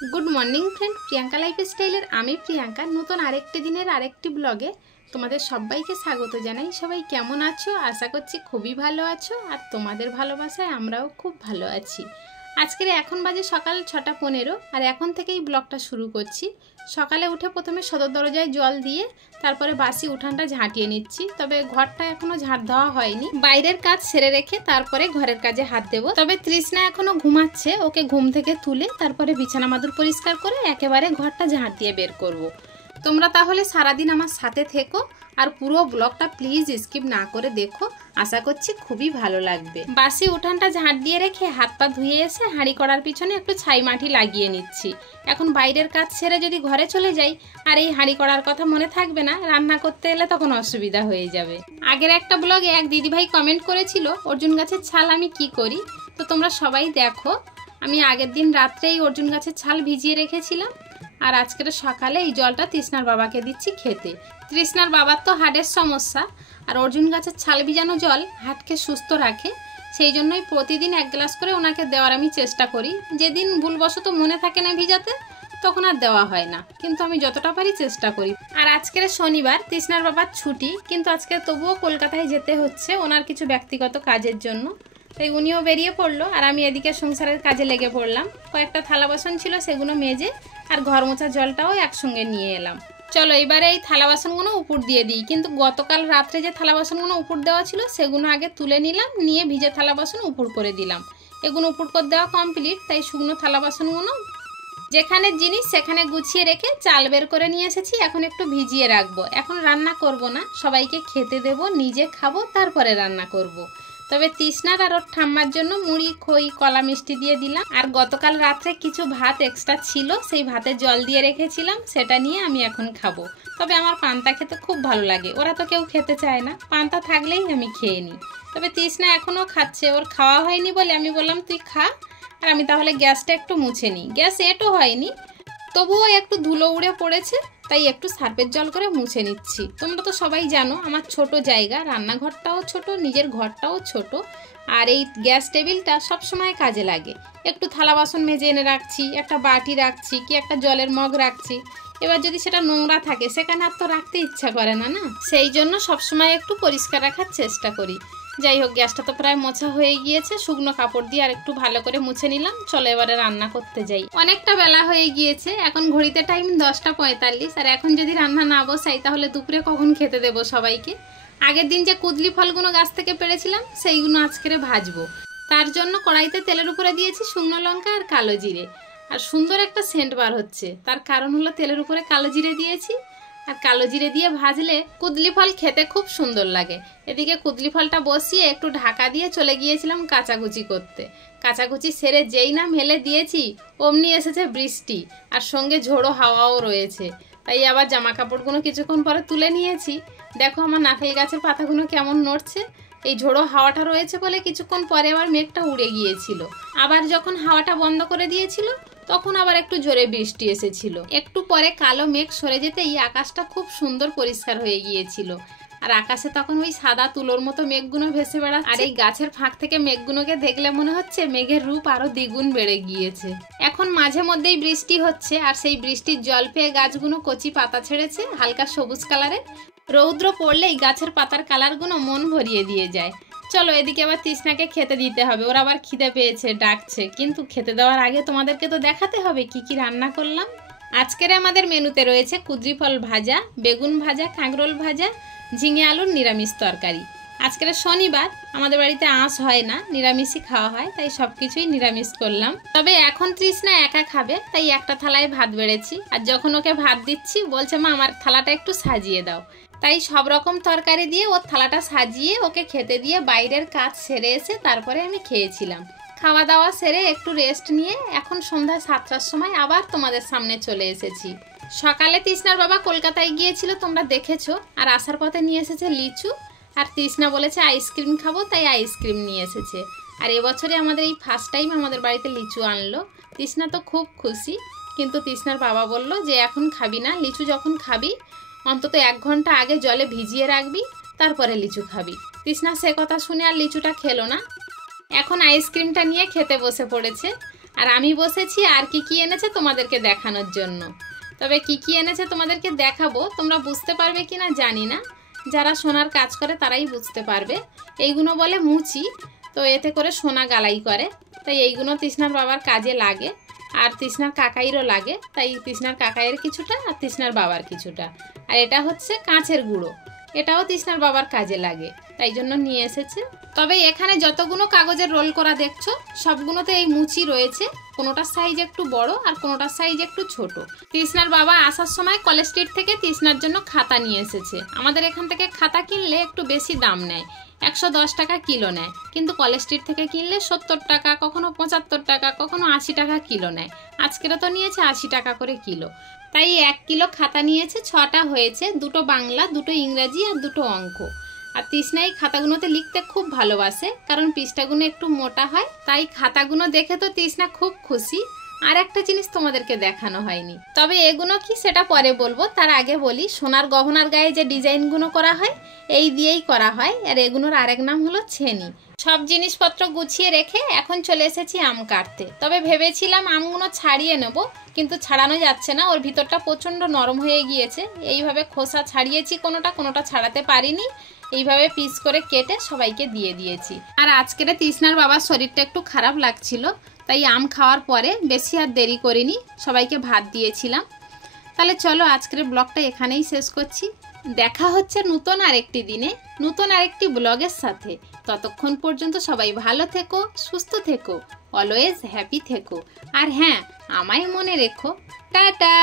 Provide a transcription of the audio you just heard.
Good morning friend Priyanka लाइफस्टाइलेर आमी प्रियंका नतून आरेकटी दिनेर आरेकटी ब्लगे तुम्हादेर सबाइके स्वागत जानाई। सबाई केमन आछो? आशा करछि खूबई भालो आछो और तुम्हादेर भालोबासाय आमराओ खूब भालो आछि। आजकेर एखन बाजे सकाल 6टा 15 और एखन थेकेई ब्लगटा शुरू करछि। सकाले उठे प्रथमे सदर दरजाय जल दिए तारपरे बासी उठानटा झाँटिए निচ্ছি। तबे घरटा एखोनो झाड़ देওয়া হয়নি। বাইরের কাজ সেরে রেখে তারপরে ঘরের কাজে হাত দেব। তবে তৃষ্ণা এখনো ঘুমাচ্ছে, ওকে ঘুম থেকে তুলে তারপরে বিছানা মাদুর পরিষ্কার করে একেবারে ঘরটা ঝাঁট দিয়ে বের করব। তোমরা তাহলে সারা দিন আমার সাথে থেকো আর পুরো ব্লগটা প্লিজ স্কিপ না করে দেখো, আশা করছি খুবই ভালো লাগবে। বাসি উঠানটা ঝাঁট দিয়ে রেখে হাত পা ধুয়ে এসে হাঁড়ি করার পিছনে একটু ছাই মাটি লাগিয়ে নিচ্ছি। এখন বাইরের কাজ সেরে যদি ঘরে চলে যাই আর এই হাঁড়ি করার কথা মনে থাকবে না, রান্না করতে এলে তখন অসুবিধা হয়ে যাবে। আগের একটা ব্লগে এক দিদিভাই কমেন্ট করেছিল অর্জুন গাছের ছাল আমি কি করি, তো তোমরা সবাই দেখো আমি আগের দিন রাত্রেই অর্জুন গাছের ছাল ভিজিয়ে রেখেছিলাম আর আজকের সকালে এই জলটা তৃষ্ণার বাবাকে দিচ্ছি খেতে। তৃষ্ণার বাবার তো হার্টের সমস্যা আর অর্জুন গাছের ছাল ভিজানো জল হার্টকে সুস্থ রাখে, সেই জন্যই প্রতিদিন 1 গ্লাস করে ওনাকে দেওয়ার আমি চেষ্টা করি। যেদিন ভুলবশত মনে থাকে না ভিজাতে তখন আর দেওয়া হয় না, কিন্তু আমি যতটা পারি চেষ্টা করি। আর আজকের শনিবার, তৃষ্ণার বাবার ছুটি, কিন্তু আজকে তবুও কলকাতায় যেতে হচ্ছে ওনার কিছু ব্যক্তিগত কাজের জন্য। তাই উনিও বেরিয়ে পড়লো আর আমি এদিকে সংসারের কাজে লেগে পড়লাম। কয়েকটা থালা বাসন ছিল সেগুলো মেজে আর ঘর মোছা জলটাও একসঙ্গে নিয়ে এলাম। চলো এবারে এই থালা বাসনগুলো উপর দিয়ে দিই, কিন্তু গতকাল রাত্রে যে থালা বাসনগুলো উপর দেওয়া ছিল সেগুলো আগে তুলে নিলাম, নিয়ে ভিজে থালা বাসন উপর করে দিলাম। এগুলো উপর করে দেওয়া কমপ্লিট, তাই শুকনো থালা বাসনগুলো যেখানে জিনিস সেখানে গুছিয়ে রেখে চাল বের করে নিয়ে এসেছি। এখন একটু ভিজিয়ে রাখবো, এখন রান্না করব না, সবাইকে খেতে দেব, নিজে খাবো, তারপরে রান্না করব। তবে তৃষ্ণার আর ওর ঠাম্মার জন্য মুড়ি খই কলা মিষ্টি দিয়ে দিলাম। আর গতকাল রাত্রে কিছু ভাত এক্সট্রা ছিল, সেই ভাতে জল দিয়ে রেখেছিলাম, সেটা নিয়ে আমি এখন খাবো। তবে আমার পান্তা খেতে খুব ভালো লাগে, ওরা তো কেউ খেতে চায় না, পান্তা থাকলেই আমি খেয়ে নিই। তবে তৃষ্ণা এখনও খাচ্ছে, ওর খাওয়া হয়নি বলে আমি বললাম তুই খা আর আমি তাহলে গ্যাসটা একটু মুছে নিই। গ্যাস এঁটো হয়নি, তবুও একটু ধুলো উড়ে পড়েছে, তাই একটু সার্ফের জল করে মুছে নিচ্ছি। তোমরা তো সবাই জানো আমার ছোট জায়গা, রান্নাঘরটাও ছোট, নিজের ঘরটাও ছোট, আর এই গ্যাস টেবিলটা সব সময় কাজে লাগে। একটু থালা বাসন মেজে এনে রাখছি, একটা বাটি রাখছি, কি একটা জলের মগ রাখছি। এবার যদি সেটা নোংরা থাকে সেখানে আর তো রাখতে ইচ্ছা করে না, সেই জন্য সবসময় একটু পরিষ্কার রাখার চেষ্টা করি। যাই হোক, গ্যাসটা তো প্রায় মোছা হয়ে গিয়েছে, শুকনো কাপড় দিয়ে আর একটু ভালো করে মুছে নিলাম। চলো এবারে রান্না করতে যাই। অনেকটা বেলা হয়ে গিয়েছে, এখন ঘড়িতে টাইম 10টা 45, আর এখন যদি রান্না না বসাই তাহলে দুপুরে কখন খেতে দেবো সবাইকে। আগের দিন যে কুদলি ফলগুলো গাছ থেকে পেড়েছিলাম সেইগুলো আজকে ভাজবো। তার জন্য কড়াইতে তেলের উপরে দিয়েছি শুকনো লঙ্কা আর কালো জিরে, আর সুন্দর একটা সেন্ট বার হচ্ছে। তার কারণ হলো তেলের উপরে কালো জিরে দিয়েছি, আর কালো জিরে দিয়ে ভাজলে কুদলি ফল খেতে খুব সুন্দর লাগে। এদিকে কুদলি ফলটা বসিয়ে একটু ঢাকা দিয়ে চলে গিয়েছিলাম কাচাকুচি করতে। কাচাকুচি সেরে যেই না মেলে দিয়েছি অমনি এসেছে বৃষ্টি, আর সঙ্গে ঝোড়ো হাওয়াও রয়েছে। তাই আবার জামা কাপড়গুলো কিছুক্ষণ পরে তুলে নিয়েছি। দেখো আমার নারকেল গাছের পাতাগুলো কেমন নড়ছে, এই ঝোড়ো হাওয়াটা রয়েছে বলে কিছুক্ষণ পরে আবার মেঘটা উড়ে গিয়েছিল। আবার যখন হাওয়াটা বন্ধ করে দিয়েছিল তখন আবার একটু জোরে বৃষ্টি এসেছিল। একটু পরে কালো মেঘ সরে যেতেই আকাশটা খুব সুন্দর পরিষ্কার হয়ে গিয়েছিল, আর আকাশে তখন ওই সাদা তুলোর মতো মেঘগুলো ভেসে বেড়াচ্ছে। আর এই গাছের ফাঁক থেকে মেঘগুলোকে দেখলে মনে হচ্ছে মেঘের রূপ আরো দ্বিগুণ বেড়ে গিয়েছে। এখন মাঝে মধ্যেই বৃষ্টি হচ্ছে, আর সেই বৃষ্টির জল পেয়ে গাছগুলো কচি পাতা ছেড়েছে হালকা সবুজ কালারের। রৌদ্র পড়লেই গাছের পাতার কালারগুলো মন ভরিয়ে দিয়ে যায়। চলো এদিকে আবার তৃষ্ণাকে খেতে দিতে হবে, ওরা আবার খিদে পেয়েছে, ডাকছে। কিন্তু খেতে দেওয়ার আগে তোমাদেরকে তো দেখাতে হবে কি কি রান্না করলাম। আজকের আমাদের মেনুতে রয়েছে কুদরি ফল ভাজা, বেগুন ভাজা, কাঁকরোল ভাজা, ঝিঙে আলুর নিরামিষ তরকারি। আজকের শনিবার, আমাদের বাড়িতে আঁশ হয় না, নিরামিষই খাওয়া হয়, তাই সবকিছুই নিরামিষ করলাম। তবে এখন তৃষ্ণা একা খাবে, তাই একটা থালায় ভাত বেড়েছি। আর যখন ওকে ভাত দিচ্ছি বলছে মা আমার থালাটা একটু সাজিয়ে দাও, তাই সব রকম তরকারি দিয়ে ওর থালাটা সাজিয়ে ওকে খেতে দিয়ে বাইরের কাজ সেরে এসে তারপরে আমি খেয়েছিলাম। খাওয়া দাওয়া সেরে একটু রেস্ট নিয়ে এখন সন্ধ্যা 7টার সময় আবার তোমাদের সামনে চলে এসেছি। সকালে তৃষ্ণার বাবা কলকাতায় গিয়েছিল, তোমরা দেখেছো, আর আসার পথে নিয়ে এসেছে লিচু, আর তৃষ্ণা বলেছে আইসক্রিম খাবো, তাই আইসক্রিম নিয়ে এসেছে। আর এবছরে আমাদের এই ফার্স্ট টাইম আমাদের বাড়িতে লিচু আনলো। তৃষ্ণা তো খুব খুশি, কিন্তু তৃষ্ণার বাবা বলল যে এখন খাবি না, লিচু যখন খাবি অন্তত 1 ঘন্টা আগে জলে ভিজিয়ে রাখবি, তারপরে লিচু খাবি। তৃষ্ণা সে কথা শুনে আর লিচুটা খেলো না, এখন আইসক্রিমটা নিয়ে খেতে বসে পড়েছে। আর আমি বসেছি আর কি এনেছে তোমাদেরকে দেখানোর জন্য। তবে কি এনেছে তোমাদেরকে দেখাবো, তোমরা বুঝতে পারবে কি না জানি না, যারা সোনার কাজ করে তারাই বুঝতে পারবে। এইগুলো বলে মুচি, তো এতে করে সোনা গালাই করে, তাই এইগুলো তৃষ্ণার বাবার কাজে লাগে আর তৃষ্ণার কাকাইরও লাগে। তাই তৃষ্ণার কাকাইয়ের কিছুটা আর তৃষ্ণার বাবার কিছুটা। আর এটা হচ্ছে কাঁচের গুঁড়ো, এটাও তৃষ্ণার বাবার কাজে লাগে, তাই জন্য নিয়ে এসেছে। তবে এখানে যতগুলো কাগজের রোল করা দেখছো সবগুলোতে এই মুচি রয়েছে, কোনোটার সাইজ একটু বড় আর কোনোটার সাইজ একটু ছোট। তৃষ্ণার বাবা আসার সময় কলেজ স্ট্রিট থেকে তৃষ্ণার জন্য খাতা নিয়ে এসেছে। আমাদের এখান থেকে খাতা কিনলে একটু বেশি দাম নেয়, 110 টাকা কিলো নেয়, কিন্তু কলেজ স্ট্রিট থেকে কিনলে 70 টাকা, কখনো 75 টাকা, কখনো 80 টাকা কিলো নেয়। আজকেরও তো নিয়েছে 80 টাকা করে কিলো। তাই 1 কিলো খাতা নিয়েছে, 6টা হয়েছে, 2টো বাংলা, 2টো ইংরাজি আর 2টো অঙ্ক। আর তৃষ্ণা এই খাতাগুলোতে লিখতে খুব ভালোবাসে, কারণ পৃষ্ঠাগুলো একটু মোটা হয়, তাই খাতাগুলো দেখে তো তৃষ্ণা খুব খুশি। আর একটা জিনিস তোমাদেরকে দেখানো হয়নি, তবে এগুলো কি সেটা পরে বলবো। তার আগে বলি, সোনার গহনার গায়ে যে ডিজাইনগুলো করা হয় এই দিয়েই করা হয়, আর এগুলোর আরেক নাম হলো ছেনি। সব জিনিসপত্র গুছিয়ে রেখে এখন চলে এসেছি আম কাটতে। তবে ভেবেছিলাম আমগুলো ছাড়িয়ে নেব, কিন্তু ছাড়ানো যাচ্ছে না, ওর ভিতরটা প্রচণ্ড নরম হয়ে গিয়েছে। এইভাবে খোসা ছাড়িয়েছি, কোনোটা ছাড়াতে পারিনি। এইভাবে পিস করে কেটে সবাইকে দিয়ে দিয়েছি। আর আজকের তৃষ্ণার বাবার শরীরটা একটু খারাপ লাগছিল, তাই আম খাওয়ার পরে বেশি আর দেরি করিনি, সবাইকে ভাত দিয়েছিলাম। তাহলে চলো আজকের ব্লগটা এখানেই শেষ করছি। দেখা হচ্ছে নতুন আরেকটি দিনে, নতুন আরেকটি ব্লগের সাথে। ততক্ষণ পর্যন্ত সবাই ভালো থেকো, সুস্থ থেকো, অলওয়েজ হ্যাপি থেকো। আর হ্যাঁ, আমায় মনে রেখো। টাটা।